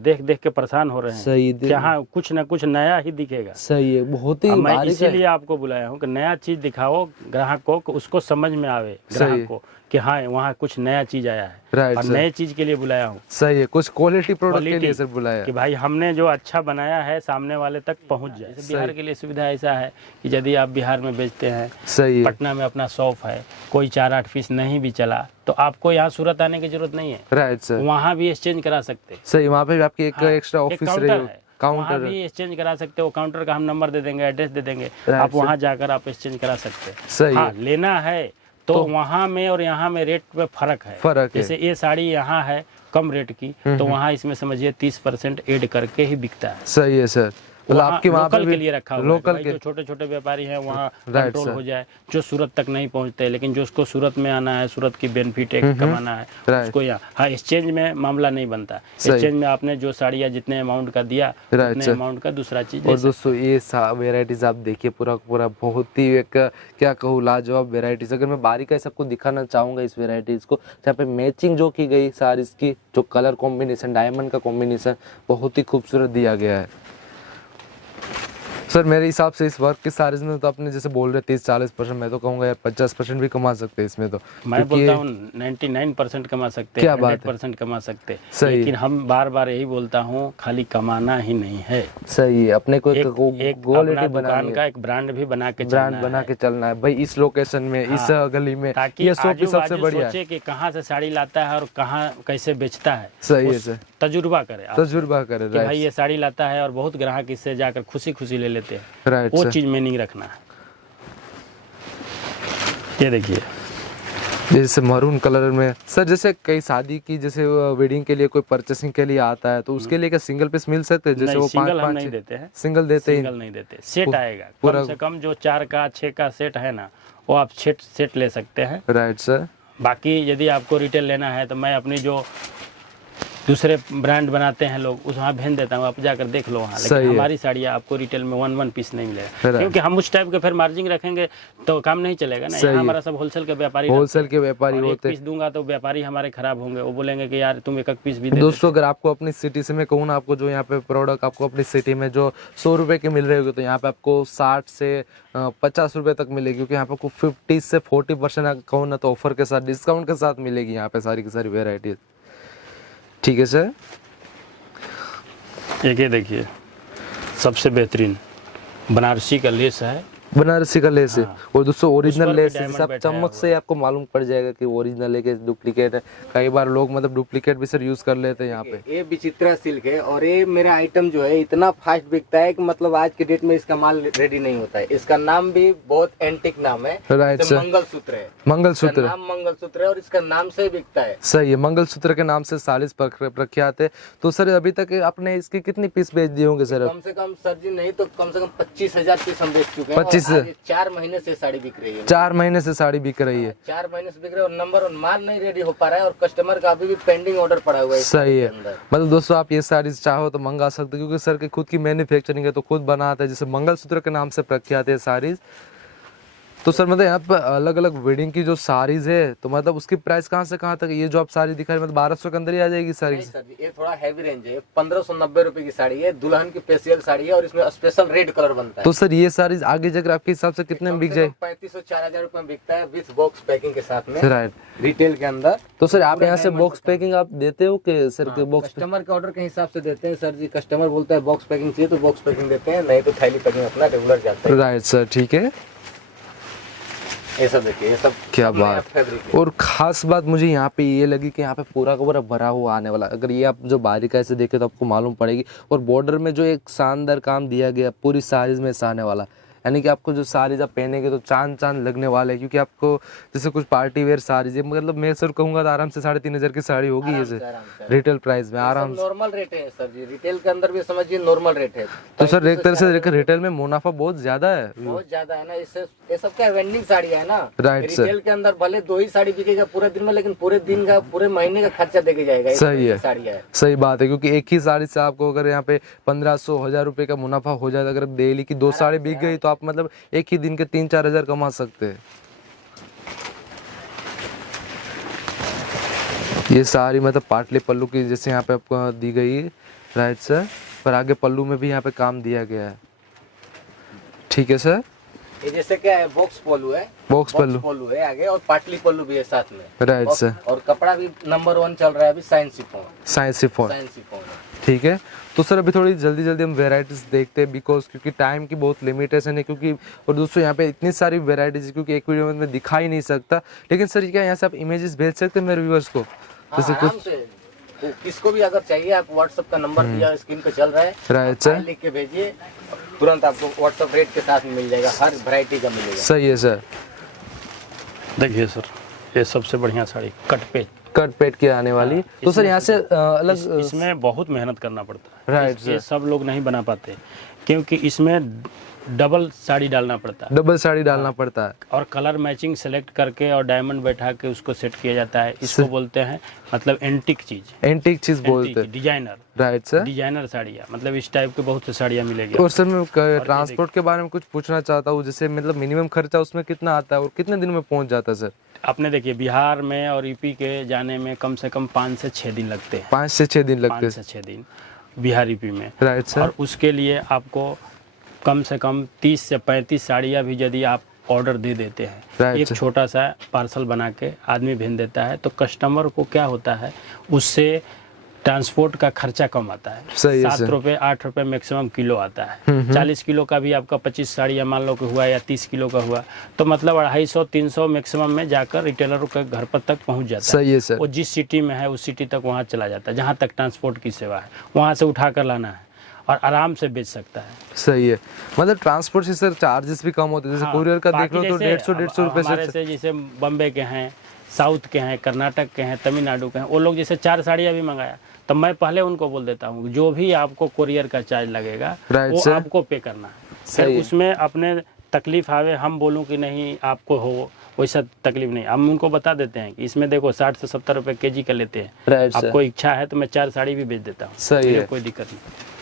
देख देख के परेशान हो रहे हैं। सही। यहाँ कुछ न कुछ नया ही दिखेगा। सही है, बहुत ही मैं बारीक है। इसीलिए आपको बुलाया हूँ कि नया चीज दिखाओ ग्राहक को, कि उसको समझ में आवे ग्राहक को कि हाँ वहाँ कुछ नया चीज आया है। राइट और सर। नए चीज के लिए बुलाया हूँ। सही है, कुछ क्वालिटी प्रोडक्ट के क्वालिटी लिए सर बुलाया कि भाई हमने जो अच्छा बनाया है सामने वाले तक पहुँच जाए। जैसे बिहार के लिए सुविधा ऐसा है कि यदि आप बिहार में बेचते हैं, सही है। पटना में अपना शॉप है, कोई 4-8 पीस नहीं भी चला तो आपको यहाँ सूरत आने की जरूरत नहीं है, राइट सर। वहाँ भी एक्सचेंज करा सकते हैं। सही, वहाँ पे भी आपकी एक हाँ, एक्स्ट्रा एक ऑफिस काउंटर रही, है, वहाँ काउंटर भी एक्सचेंज करा सकते हो। काउंटर का हम नंबर दे देंगे, एड्रेस दे देंगे, Right, आप वहाँ जाकर आप एक्सचेंज करा सकते हैं। सही हाँ, है। लेना है तो वहाँ में और यहाँ में रेट में फर्क है। फर्क है। जैसे ये साड़ी यहाँ है कम रेट की, तो वहाँ इसमें समझिए 30% ऐड करके ही बिकता है। सही है सर। मतलब आपके वहाँ पे लोकल के लिए रखा हुआ है, लोकल जो छोटे छोटे व्यापारी हैं वहाँ कंट्रोल हो जाए, जो सूरत तक नहीं पहुँचते, लेकिन जो उसको सूरत में आना है, सूरत की बेनिफिट कमाना है, उसको यहाँ हाँ एक्सचेंज में मामला नहीं बनता। एक्सचेंज में आपने जो साड़ियाँ जितने अमाउंट का दिया उतने अमाउंट का दूसरा चीज। और दोस्तों ये वेराइटीज आप देखिए, पूरा पूरा बहुत ही एक क्या कहूँ लाजवाब वेराइटीज। अगर मैं बारीकाई सबको दिखाना चाहूँगा इस वेराइटीज को, जहाँ पे मैचिंग जो की गई सारीज की, जो कलर कॉम्बिनेशन, डायमंड का कॉम्बिनेशन बहुत ही खूबसूरत दिया गया है। सर मेरे हिसाब से इस वर्क की सारीज में तो आपने जैसे बोल रहे 30-40%, मैं तो कहूँगा यार 50% भी कमा सकते हैं इसमें तो। मैं बोलता हूँ 99% कमा सकते हैं, 100% कमा सकते हैं, लेकिन हम बार बार यही बोलता हूँ खाली कमाना ही नहीं है, सही है, अपने को एक क्वालिटी दुकान का एक ब्रांड भी बना के चलना है भाई, इस लोकेशन में, इस गली में, ताकि सबसे बढ़िया सोचे कि कहाँ से साड़ी लाता है और कहाँ कैसे बेचता है। सही है सर, तजुर्बा करे कि भाई ये साड़ी लाता है और बहुत ग्राहक इससे जाकर खुशी खुशी ले लेते हैं, वो चीज में नहीं रखना है। ये देखिए जैसे मरून कलर में सर, जैसे कई शादी की जैसे वेडिंग के लिए कोई परचेसिंग के लिए आता है तो उसके लिए क्या सिंगल पीस मिल सकते हैं? जैसे वो सिंगल हम नहीं देते हैं, सिंगल देते नहीं देते, सेट आएगा कम से कम जो 4 का 6 का सेट है ना, वो आप सेट ले सकते हैं। Right sir. बाकी यदि आपको रिटेल लेना है तो मैं अपनी जो दूसरे ब्रांड बनाते हैं लोग उस वहाँ भेज देता हूँ, आप जाकर देख लो वहाँ, लेकिन हमारी साड़ियाँ आपको रिटेल में 1 पीस नहीं मिलेगा, क्योंकि हम उस टाइप के फिर मार्जिन रखेंगे तो काम नहीं चलेगा ना। यहाँ हमारा सब होलसेल के व्यापारी होते, पीस दूंगा तो व्यापारी हमारे खराब होंगे, वो बोलेंगे कि यार तुम 1 पीस भी दे। दोस्तों अगर आपको अपनी सिटी से मैं कहूँ ना, आपको जो यहाँ पे प्रोडक्ट आपको अपनी सिटी में जो 100 रुपए के मिल रहे होंगे, तो यहाँ पे आपको 60 से 50 रुपए तक मिलेगी, क्योंकि यहाँ पे आपको 50 से 40% कहूँ ना तो ऑफर के साथ, डिस्काउंट के साथ मिलेगी यहाँ पे सारी की सारी वेराइटीज। ठीक है सर। ये देखिए सबसे बेहतरीन बनारसी का लेस है, बनारसी का लेस है। और दोस्तों ओरिजिनल लेस है, सब चमक से आपको मालूम पड़ जाएगा कि ओरिजिनल है कि डुप्लीकेट है। कई बार लोग मतलब डुप्लीकेट भी सर यूज कर लेते हैं यहाँ पे। ये विचित्रा सिल्क है और ये मेरा आइटम जो है इतना फास्ट बिकता है कि मतलब आज के डेट में इसका माल रेडी नहीं होता है। इसका नाम भी बहुत एंटिक नाम है, राइट सर, मंगलसूत्र है। मंगलसूत्र नाम मंगलसूत्र है और इसका नाम से बिकता है। सही है, मंगलसूत्र के नाम से 40 प्रख्यात है। तो सर अभी तक आपने इसकी कितनी पीस बेच दिए होंगे सर? कम से कम सर जी नहीं तो कम से कम 25,000 पीस हम बेच चुके हैं। 25 4 महीने से साड़ी बिक रही है। 4 महीने से साड़ी बिक रही है। 4 महीने से बिक रही है और नंबर 1 माल नहीं रेडी हो पा रहा है और कस्टमर का अभी भी पेंडिंग ऑर्डर पड़ा हुआ है। सही है, मतलब दोस्तों आप ये साड़ी चाहो तो मंगा सकते हो, क्योंकि सर की खुद की मैन्युफैक्चरिंग है, तो खुद बनाता है, जैसे मंगलसूत्र के नाम से प्रख्यात है साड़ीज। तो सर मतलब यहाँ पे अलग अलग वेडिंग की जो साड़ीज है, तो मतलब उसकी प्राइस कहाँ से कहाँ तक? ये जो आप साड़ी दिखा रहे मतलब 1200 के अंदर ही आ जाएगी साड़ी? सर ये थोड़ा हैवी रेंज है, 1590 रुपए की साड़ी है, दुल्हन की स्पेशल साड़ी है और इसमें स्पेशल रेड कलर बनता है। तो सर ये साड़ी आगे जाकर आपके हिसाब से कितने में बिक जाए? 3500-4000 रुपए में बिकता है विथ बॉक्स पैकिंग के साथ में, राइट, रिटेल के अंदर। तो सर आप यहाँ से बॉक्स पैकिंग आप देते हो कि सर के बॉक्स कस्टमर के ऑर्डर के हिसाब से देते हैं सर जी। कस्टमर बोलता है बॉक्स पैकिंग चाहिए तो बॉक्स पैकिंग देते हैं, नहीं तो थैली पैकिंग अपना रेगुलर जाता है। राइट सर, ठीक है। ये सब देखिए, ये सब क्या बात। और खास बात मुझे यहाँ पे ये लगी कि यहाँ पे पूरा का पूरा भरा हुआ आने वाला, अगर ये आप जो बारीकाई से देखे तो आपको मालूम पड़ेगी। और बॉर्डर में जो एक शानदार काम दिया गया पूरी साड़ीज में आने वाला, यानी कि आपको जो साड़ीज आप पहनेंगे तो चांद चांद लगने वाले हैं, क्योंकि आपको जैसे कुछ पार्टी वेयर साड़ीज, मतलब मैं सर कहूँगा तो आराम से 3500 की साड़ी होगी ये से रिटेल प्राइस में आराम से। नॉर्मल रेट है सर जी, रिटेल के अंदर भी समझिए नॉर्मल रेट है। तो सर एक तरह से देखकर रिटेल में मुनाफा बहुत ज्यादा है, बहुत ज्यादा है ना। इससे ये सब क्या वेंडिंग साड़ी है ना। राइट सर, रिटेल के अंदर भले 2 ही साड़ी बिकेगा पूरे दिन में, लेकिन पूरे दिन का पूरे महीने का खर्चा देके जाएगा। सही है, साड़ी है, सही बात है, क्योंकि एक ही साड़ी से आपको अगर यहाँ पे 1500-1000 रुपए का मुनाफा हो जाए, अगर डेली की 2 साड़ी बिक गई तो आप मतलब एक ही दिन के 3-4 हजार कमा सकते हैं। ये सारी मतलब पाटली पल्लू की जैसे यहाँ पे आपको दी गई है, राइट सर, पर आगे पल्लू में भी यहाँ पे काम दिया गया है। ठीक है सर, ये जैसे क्या है बॉक्स पल्लू है, बॉक्स पल्लू है आगे और पाटली पल्लू भी है साथ में। राइट सर, और कपड़ा भी नंबर 1 चल रहा है अभी, साइंस शिफॉन। ठीक है। तो सर अभी थोड़ी जल्दी जल्दी हम वेराइटीज देखते हैं, बिकॉज क्योंकि टाइम की बहुत लिमिटेशन है, क्योंकि और दोस्तों यहाँ पे इतनी सारी वेराइटीज क्योंकि एक वीडियो में मैं दिखा ही नहीं सकता। लेकिन सर क्या यहाँ से आप इमेजेस भेज सकते हैं मेरे व्यूअर्स को? जैसे कुछ किसको भी अगर चाहिए आप व्हाट्सएप का नंबर दिया स्क्रीन पे चल रहा है, राइट सर, लिख के भेजिए, तुरंत आपको व्हाट्सएप रेट के साथ मिल जाएगा, हर वैरायटी का मिलेगा। सही है सर। देखिए सर ये सबसे बढ़िया साड़ी कट कट पेट की आने वाली। तो सर यहाँ से अलग इसमें बहुत मेहनत करना पड़ता है। राइट, ये सब लोग नहीं बना पाते क्योंकि इसमें डबल साड़ी डालना पड़ता है। डबल साड़ी डालना पड़ता है और कलर मैचिंग सेलेक्ट करके और डायमंड बैठा के उसको सेट किया जाता है। इसको बोलते हैं मतलब एंटिक चीज बोलते हैं, डिजाइनर। राइट सर, डिजाइनर साड़ियाँ, मतलब इस टाइप के बहुत से साड़ियाँ मिलेगी। और सर मैं ट्रांसपोर्ट के बारे में कुछ पूछना चाहता हूँ, जैसे मतलब मिनिमम खर्चा उसमें कितना आता है और कितने दिन में पहुँच जाता है सर? आपने देखिए बिहार में और यूपी के जाने में कम से कम 5 से 6 दिन लगते हैं। 5 से 6 दिन लगते हैं। 5 से 6 दिन बिहार यूपी में। Right sir. और उसके लिए आपको कम से कम 30 से 35 साड़ियाँ भी यदि आप ऑर्डर दे देते हैं, एक छोटा सा पार्सल बना के आदमी भेज देता है, तो कस्टमर को क्या होता है, उससे ट्रांसपोर्ट का खर्चा कम आता है। 7 रुपये 8 रुपये मैक्सिमम किलो आता है। 40 किलो का भी आपका 25 साड़ियाँ मान लो कि हुआ या 30 किलो का हुआ, तो मतलब 250-300 मैक्सिमम में जाकर रिटेलर के घर पर तक पहुंच जाता है। सही है सर। वो जिस सिटी में है उस सिटी तक वहाँ चला जाता है, जहाँ तक ट्रांसपोर्ट की सेवा है, वहाँ से उठा कर लाना है और आराम से बेच सकता है। सही है, मतलब ट्रांसपोर्ट से सर चार्जेस भी कम होते हैं। जैसे कुरियर का देख लो तो 150 रुपए से, जैसे बम्बे के हैं, साउथ के हैं, कर्नाटक के हैं, तमिलनाडु के हैं, वो लोग जैसे 4 साड़ियाँ भी मंगाया तो मैं पहले उनको बोल देता हूँ जो भी आपको कुरियर का चार्ज लगेगा वो आपको पे करना है। फिर उसमें अपने तकलीफ आवे, हम बोलूँ कि नहीं आपको हो, वैसा तकलीफ नहीं। हम उनको बता देते हैं कि इसमें देखो 60 से 70 रुपए केजी का लेते हैं, आपको इच्छा है तो मैं 4 साड़ी भी बेच देता हूँ। सही है, कोई दिक्कत नहीं।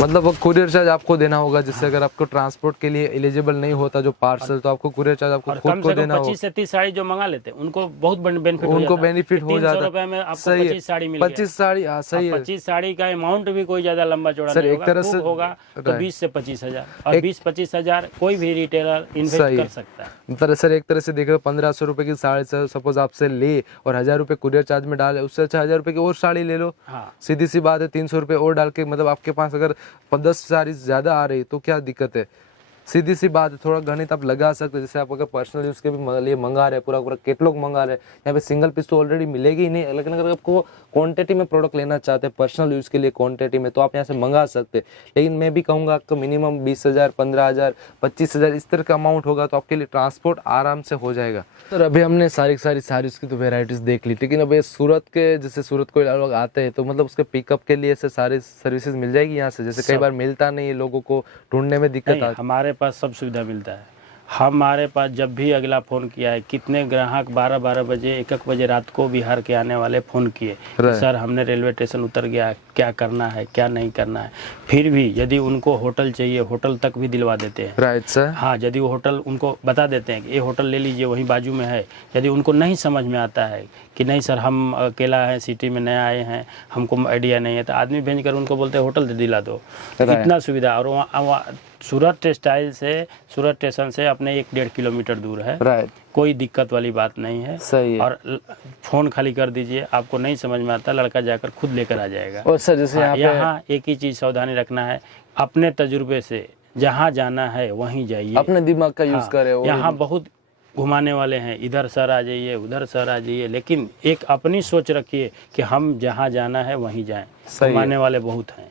मतलब वो कुरियर चार्ज आपको देना होगा, जिससे अगर आपको ट्रांसपोर्ट के लिए एलिजिबल नहीं होता जो पार्सल, तो आपको कुरियर चार्ज आपको खुद को देना होगा। 25 से 30 साड़ी जो मंगा लेते हैं उनको बहुत बेनिफिट हो जाता है। 300 रुपए में आपको 25 साड़ी मिल 25 साड़ी, सही है। 25 साड़ी का अमाउंट भी कोई ज्यादा लंबा चौड़ा नहीं होगा। एक तरह से होगा तो 20 से 25 हजार, और 20-25 हजार कोई भी रिटेलर इन्वेस्ट कर सकता है। मतलब सर एक तरह से देखो 1500 रुपए की साड़ी सपोज आपसे ले और 1000 रुपए कुरियर चार्ज में डाले, उससे अच्छा 1000 रुपए की और साड़ी ले लो। सीधी सी बात है, 300 रुपए और डाल के, मतलब आपके पास अगर 10 साड़ी ज्यादा आ रही तो क्या दिक्कत है? सीधी सी बात है, थोड़ा गणित आप लगा सकते हैं। जैसे आप अगर पर्सनल यूज के भी लिए मंगा रहे हैं, पूरा कैटलॉग मंगा रहे हैं, यहाँ पे सिंगल पीस तो ऑलरेडी मिलेगी ही नहीं, लेकिन अगर आपको क्वांटिटी में प्रोडक्ट लेना चाहते हैं पर्सनल यूज के लिए क्वांटिटी में, तो आप यहाँ से मंगा सकते हैं। लेकिन मैं भी कहूँगा आपका मिनिमम 20,000, 15,000, 25,000 इस तरह का अमाउंट होगा तो आपके लिए ट्रांसपोर्ट आराम से हो जाएगा। सर अभी हमने सारी उसकी तो वेराइटीज देख ली, लेकिन अब ये सूरत के, जैसे सूरत कोई लोग आते हैं तो मतलब उसके पिकअप के लिए से सारी सर्विसेज मिल जाएगी यहाँ से? जैसे कई बार मिलता नहीं है, लोगों को ढूंढने में दिक्कत आती है। हमारे पास सब सुविधा मिलता है। हमारे पास जब भी अगला फ़ोन किया है, कितने ग्राहक 12-12 बजे 1-1 बजे रात को बिहार के आने वाले फ़ोन किए, सर हमने रेलवे स्टेशन उतर गया, क्या करना है क्या नहीं करना है। फिर भी यदि उनको होटल चाहिए, होटल तक भी दिलवा देते हैं। Right sir. हाँ, यदि वो होटल उनको बता देते हैं कि ये होटल ले लीजिए, वहीं बाजू में है। यदि उनको नहीं समझ में आता है कि नहीं सर हम अकेला है, सिटी में नया आए हैं, हमको आइडिया नहीं है, तो आदमी भेज कर उनको बोलते हैं होटल दिला दो। इतना सुविधा। और वहाँ सूरत टेक्सटाइल से, सूरत स्टेशन से अपने 1-1.5 किलोमीटर दूर है। राइट, कोई दिक्कत वाली बात नहीं है। सही है। और फ़ोन खाली कर दीजिए, आपको नहीं समझ में आता लड़का जाकर खुद लेकर आ जाएगा। और सर जैसे यहाँ एक ही चीज़ सावधानी रखना है, अपने तजुर्बे से जहाँ जाना है वहीं जाइए, अपने दिमाग का यूज़ करें। यहाँ बहुत घुमाने वाले हैं, इधर सर आ जाइए, उधर सर आ जाइए, लेकिन एक अपनी सोच रखिए कि हम जहाँ जाना है वहीं जाएं। घुमाने वाले बहुत हैं।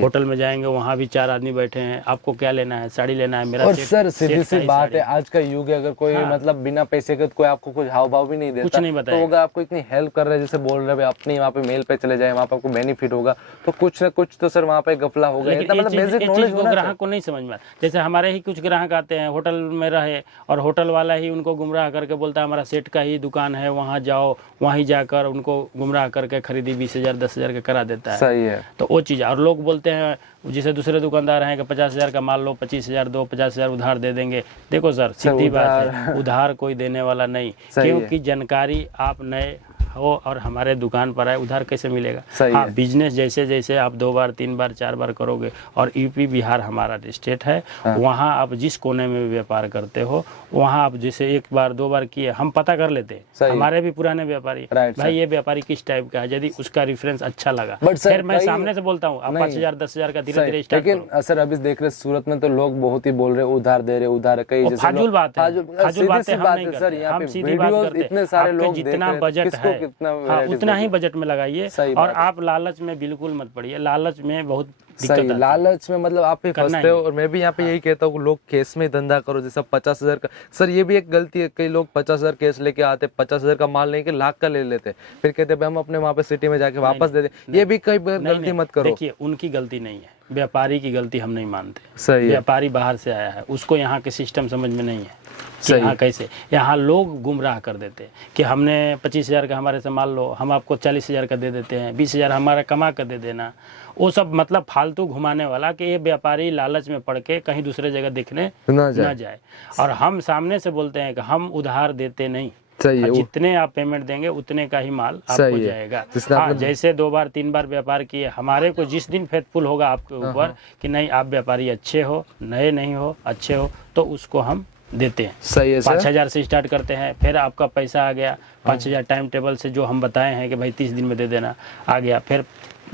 होटल में जाएंगे, वहाँ भी 4 आदमी बैठे हैं, आपको क्या लेना है? साड़ी लेना है मेरा। और सर सीधी सी बात है, आज का युग है, अगर कोई मतलब बिना पैसे के कोई आपको कुछ हाव भाव भी नहीं देता, कुछ नहीं बताएगा। तो अगर आपको इतनी हेल्प कर रहे हैं, जैसे बोल रहे हैं अपनी वहाँ पे मेल पे चले जाए, वहाँ पे आपको बेनिफिट होगा, तो कुछ न कुछ तो सर वहाँ पे गफला होगा। मतलब बेसिक नॉलेज होना ग्राहक को नहीं समझ में। जैसे हमारे ही कुछ ग्राहक आते हैं, होटल में रहे और होटल वाला ही उनको गुमराह करके बोलता है हमारा सेठ का ही दुकान है, वहाँ जाओ, वहीं जाकर उनको गुमराह करके खरीदी 20,000 10,000 का करा देता है। सही है। तो वो चीज़। और लोग बोलते हैं जैसे दूसरे दुकानदार हैं कि 50,000 का माल लो, 25,000 दो, 50,000 उधार दे देंगे। देखो सर सीधी बात है, उधार कोई देने वाला नहीं, क्योंकि जानकारी आप नए हो और हमारे दुकान पर आए, उधार कैसे मिलेगा? हाँ, बिजनेस जैसे जैसे आप 2 बार 3 बार 4 बार करोगे, और यूपी बिहार हमारा स्टेट है, वहाँ आप जिस कोने में व्यापार करते हो, वहाँ आप जैसे 1 बार 2 बार किए, हम पता कर लेते हैं। हमारे भी पुराने व्यापारी, भाई ये व्यापारी किस टाइप का है, यदि उसका रेफरेंस अच्छा लगा, फिर मैं सामने से बोलता हूँ आप 5,000 10,000 का धीरे धीरे स्टार्ट करो। लेकिन सर अभी देख रहे सूरत में तो लोग बहुत ही बोल रहे उधार दे रहे, उधार कई फाजुल बात है, फाजुल बात है। हम नहीं करते, हम सीधी बात करते हैं। इतने सारे लोग जितना बजट है, कितना हाँ, उतना ही बजट में लगाइए। और आप लालच में बिल्कुल मत पड़िए, लालच में बहुत सही, लालच में मतलब आप ही फंसते हो। और मैं भी यहाँ पे यही कहता हूँ लोग केस में धंधा करो, जैसा 50,000 का। सर ये भी एक गलती है, कई लोग 50,000 केस लेके आते, 50,000 का माल लेके लाख का ले लेते, फिर कहते हैं हम अपने वहाँ पे सिटी में जाके वापस दे दें। ये भी कई गलती मत करो। देखिए उनकी गलती नहीं है, व्यापारी की गलती हम नहीं मानते। सही, व्यापारी बाहर से आया है, उसको यहाँ के सिस्टम समझ में नहीं है कि यहाँ कैसे, यहाँ लोग गुमराह कर देते हैं कि हमने 25,000 का हमारे से माल लो, हम आपको 40,000 का दे देते हैं, 20,000 हमारा कमा कर दे देना। वो सब मतलब फालतू घुमाने वाला कि ये व्यापारी लालच में पड़ के कहीं दूसरे जगह दिखने न जाए। और हम सामने से बोलते हैं कि हम उधार देते नहीं, जितने आप पेमेंट देंगे उतने का ही माल आपको जाएगा। हाँ, जैसे 2 बार 3 बार व्यापार किए, हमारे को जिस दिन फेथफुल होगा आपके ऊपर कि नहीं आप व्यापारी अच्छे हो, नए नहीं हो, अच्छे हो, तो उसको हम देते हैं। सही है। 5,000 से स्टार्ट करते हैं, फिर आपका पैसा आ गया 5,000 टाइम टेबल से जो हम बताए हैं कि भाई 30 दिन में दे देना, आ गया। फिर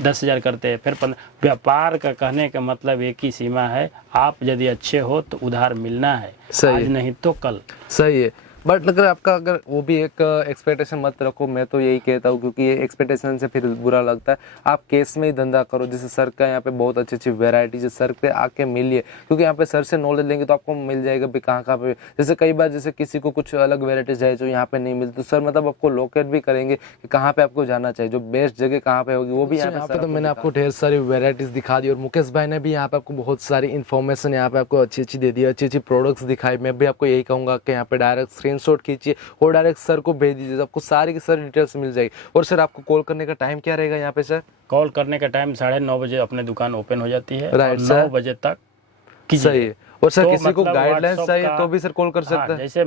10,000 करते हैं, फिर 15। व्यापार का कहने का मतलब एक ही सीमा है, आप यदि अच्छे हो तो उधार मिलना है, आज नहीं तो कल। सही है। बट अगर आपका अगर वो भी एक एक्सपेक्टेशन मत रखो, मैं तो यही कहता हूँ, क्योंकि ये एक्सपेक्टेशन से फिर बुरा लगता है। आप केस में ही धंधा करो, जैसे सर का यहाँ पे बहुत अच्छी अच्छी वेराइटीज है, सर पे आके मिलिए, क्योंकि यहाँ पे सर से नॉलेज लेंगे तो आपको मिल जाएगा भी कहाँ कहाँ पे। जैसे कई बार जैसे किसी को कुछ अलग वेराइटीज है जो यहाँ पे नहीं मिलती, तो सर मतलब आपको लोकेट भी करेंगे कि कहाँ पे आपको जाना चाहिए, जो बेस्ट जगह कहाँ पे होगी वो भी यहाँ पे। तो मैंने आपको ढेर सारी वेराइटीज दिखा दी, और मुकेश भाई ने भी यहाँ पे आपको बहुत सारी इन्फॉर्मेशन यहाँ पे आपको अच्छी अच्छी दे दी, अच्छी अच्छी प्रोडक्ट्स दिखाई। मैं भी आपको यही कहूँगा कि यहाँ पे डायरेक्ट स्क्रीनशॉट खींचिए और डायरेक्ट सर को भेज दीजिए, आपको सारी की सारी डिटेल्स मिल जाएगी। और सर आपको कॉल करने का टाइम क्या रहेगा यहाँ पे सर? कॉल करने का टाइम 9:30 बजे अपने दुकान ओपन हो जाती है, राइट, 9 बजे तक कीजिए। सही है। और सर तो किसी को मतलब गाइडलाइंस चाहिए तो भी सर कॉल कर सकते हैं। जैसे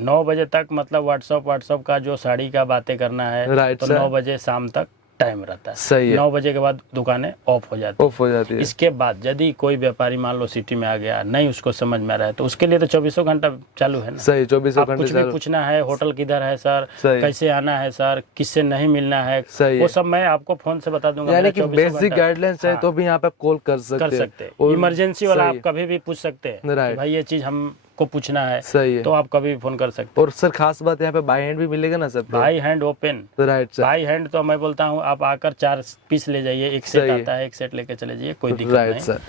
9 बजे तक मतलब व्हाट्सएप का जो साड़ी का बातें करना है, तो 9 बजे शाम तक टाइम रहता है। सही है। 9 बजे के बाद दुकानें ऑफ हो जाती है। इसके बाद यदि कोई व्यापारी मान लो सिटी में आ गया, नहीं उसको समझ में आ रहा है, तो उसके लिए तो 24 घंटा चालू है ना। सही, 24 घंटे कुछ भी पूछना है, होटल किधर है सर, कैसे आना है सर, किससे नहीं मिलना है, वो सब मैं आपको फोन से बता दूंगा। यानी कि बेसिक गाइडलाइंस चाहिए तो भी यहाँ पे कॉल कर सकते हैं। इमरजेंसी वाला आप कभी भी पूछ सकते हैं, भाई ये चीज हम को पूछना है। सही है। तो आप कभी भी फोन कर सकते हैं। और सर खास बात यहाँ पे बाय हैंड भी मिलेगा ना sir? By hand open. Right sir. By hand तो मैं बोलता हूँ आप आकर 4 पीस ले जाइए, एक सेट आता है, एक सेट लेके चले जाइए, कोई दिक्कत नहीं सर,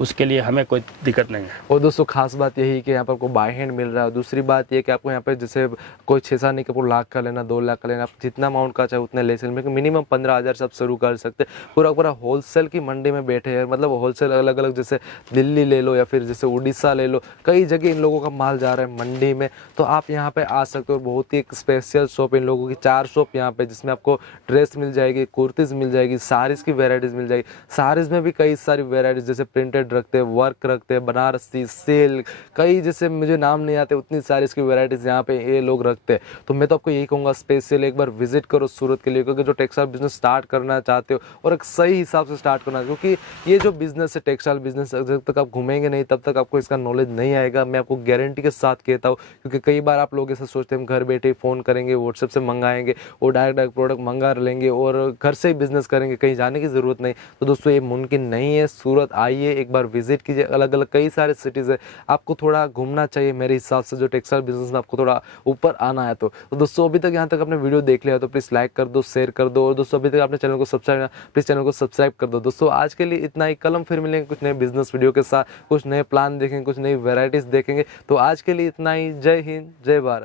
उसके लिए हमें कोई दिक्कत नहीं है। और दोस्तों खास बात यही कि यहाँ पर आपको बाय हैंड मिल रहा है। दूसरी बात ये कि आपको यहाँ पे जैसे कोई 6-7 नहीं, आपको लाख का लेना, 2 लाख का लेना, आप जितना अमाउंट का चाहे उतने ले सकते, मिनिमम 15,000 से आप शुरू कर सकते हैं। पूरा होलसेल की मंडी में बैठे हैं, मतलब होलसेल अलग अलग, जैसे दिल्ली ले लो या फिर जैसे उड़ीसा ले लो, कई जगह इन लोगों का माल जा रहा है मंडी में, तो आप यहाँ पे आ सकते हो। बहुत ही एक स्पेशल शॉप इन लोगों की, 4 शॉप यहाँ पे, जिसमें आपको ड्रेस मिल जाएगी, कुर्तीज मिल जाएगी, साड़ीज की वेराइटीज मिल जाएगी। साड़ीज में भी कई सारी वेराइटीज, जैसे प्रिंटेड रखते हैं, वर्क रखते हैं, बनारसी, सिल्क, कई जैसे मुझे नाम नहीं आते उतनी सारी इसकी वेराइटीज यहाँ पे ये लोग रखते हैं। तो मैं तो आपको यही कहूँगा स्पेशल एक बार विजिट करो सूरत के लिए, क्योंकि जो टेक्सटाइल बिजनेस स्टार्ट करना चाहते हो और एक सही हिसाब से स्टार्ट करना, क्योंकि ये जो बिजनेस है टेक्सटाइल बिजनेस, जब तक आप घूमेंगे नहीं तब तक आपको इसका नॉलेज नहीं आएगा। मैं आपको गारंटी के साथ कहता हूँ, क्योंकि कई बार आप लोग ऐसा सोचते हैं घर बैठे फ़ोन करेंगे, व्हाट्सएप से मंगाएंगे और डायरेक्ट प्रोडक्ट मंगा लेंगे और घर से ही बिजनेस करेंगे, कहीं जाने की ज़रूरत नहीं। तो दोस्तों ये मुमकिन नहीं है। सूरत आइए, एक बार विजिट कीजिए, अलग अलग कई सारे सिटीज़ है, आपको थोड़ा घूमना चाहिए मेरे हिसाब से। जो टेक्सटाइल बिजनेस में आपको थोड़ा ऊपर आना है तो दोस्तों अभी तक यहाँ तक आपने वीडियो देख लिया तो प्लीज़ लाइक कर दो, शेयर कर दो, और दोस्तों अभी तक आपने चैनल को सब्सक्राइब, प्लीज़ चैनल को सब्सक्राइब कर दो। दोस्तों आज के लिए इतना ही, कल हम फिर मिलेंगे कुछ नए बिजनेस वीडियो के साथ, कुछ नए प्लान देखेंगे, कुछ नई वेराइटीज़ देखेंगे। तो आज के लिए इतना ही। जय हिंद, जय भारत।